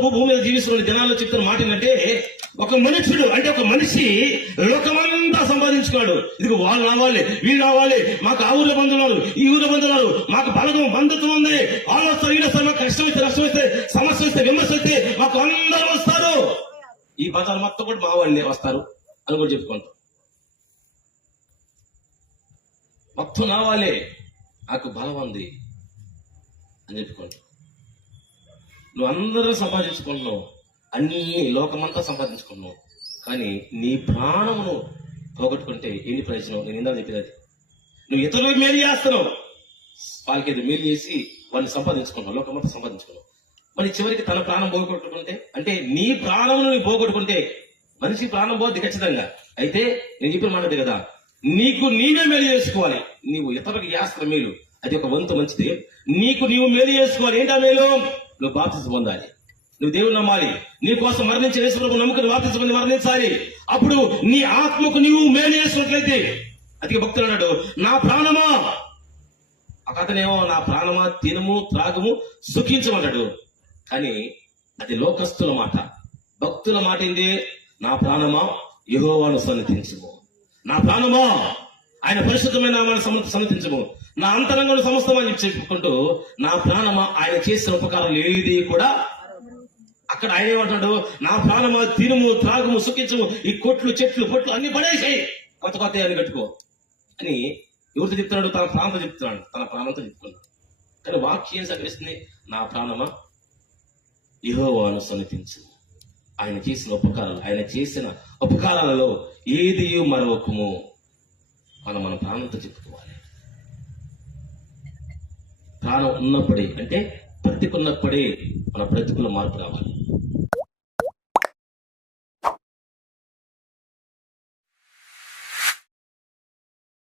ప్రభు భూమి మీద జీవిస్తున్న దినాల్లో చెప్తున్న మాట ఏంటంటే, ఒక మనుషుడు అంటే ఒక మనిషి లోకమంతా సంపాదించుకున్నాడు. ఇది వాళ్ళు రావాలి, వీళ్ళు రావాలి, మాకు ఆ ఊళ్ళో బంధువులు, ఈ ఊళ్ళో బంధువులు, మాకు బలగం బంధుత్వం ఉంది, వాళ్ళు వస్తారు, వీళ్ళు వస్తారు, మాకు కష్టం వస్తే, నష్టం వస్తే, సమస్య వస్తే, విమర్శ వస్తే మాకు అందరూ వస్తారు, ఈ బజార్ మొత్తం కూడా మా వాళ్ళే వస్తారు అని కూడా చెప్పుకుంటాం. మొత్తం నా వాళ్ళే, నాకు బలం ఉంది అని చెప్పుకుంటాం. నువ్వు అందరూ సంపాదించుకుంటున్నావు, అన్ని లోకమంతా సంపాదించుకున్నావు, కానీ నీ ప్రాణమును పోగొట్టుకుంటే ఏంటి ప్రయోజనం? నేను ఇందాక చెప్పేది, నువ్వు ఇతరులకు మేలు చేస్తున్నావు, వాళ్ళకి ఏదో మేలు చేసి వాళ్ళని సంపాదించుకున్నావు, లోకమంతా సంపాదించుకున్నావు. మరి చివరికి తన ప్రాణం పోగొట్టుకుంటే, అంటే నీ ప్రాణమును నువ్వు పోగొట్టుకుంటే, మనిషి ప్రాణం పోద్ది ఖచ్చితంగా. అయితే నేను చెప్పిన మాట కదా, నీకు నీవే మేలు చేసుకోవాలి. నీవు ఇతరులకు చేస్తున్న మేలు అది ఒక వంతు మంచిది. నీకు నీవు మేలు చేసుకోవాలి. ఏంటా మేలు? నువ్వు బాప్తిసం పొందాలి, నువ్వు దేవుని నమ్మాలి, నీ కోసం మరణించిన యేసు ప్రభువు నమ్ముకుని బాప్తిసం పొంది మరణించాలి. అప్పుడు నీ ఆత్మకు నీవు మేలు చేసినట్లయితే, అందుకే భక్తులు అన్నాడు, నా ప్రాణమా, అతనేమో నా ప్రాణమా తినము త్రాగము సుఖించమంటాడు. కానీ అది లోకస్తుల మాట. భక్తుల మాట ఏంటి? నా ప్రాణమా యెహోవాను సన్నతించుము, నా ప్రాణమా ఆయన పరిశుద్ధమైన సన్నతించుము, నా అంతరంగంలో సమస్తమని చెప్పుకుంటూ, నా ప్రాణమా ఆయన చేసిన ఉపకారం ఏది కూడా. అక్కడ ఆయన ఏమంటాడు? నా ప్రాణమా తినుము త్రాగుము సుఖించము, ఈ కొట్లు చెట్లు పొట్లు అన్ని పడేసాయి, కొత్త కొత్త అని కట్టుకో అని ఎవరితో చెప్తున్నాడు? తన ప్రాణంతో చెప్తున్నాడు, తన ప్రాణంతో చెప్తున్నాడు. కానీ వాక్యం సహకరిస్తుంది, నా ప్రాణమా యెహోవాను సన్నతించు, ఆయన చేసిన ఉపకారాలు, ఆయన చేసిన ఉపకారాలలో ఏది మరొకము. మన ప్రాణంతో చెప్పుకోవాలి. ప్రాణం ఉన్నప్పుడే, అంటే బ్రతికున్నప్పుడే మన బ్రతుకులో మార్పు రావాలి.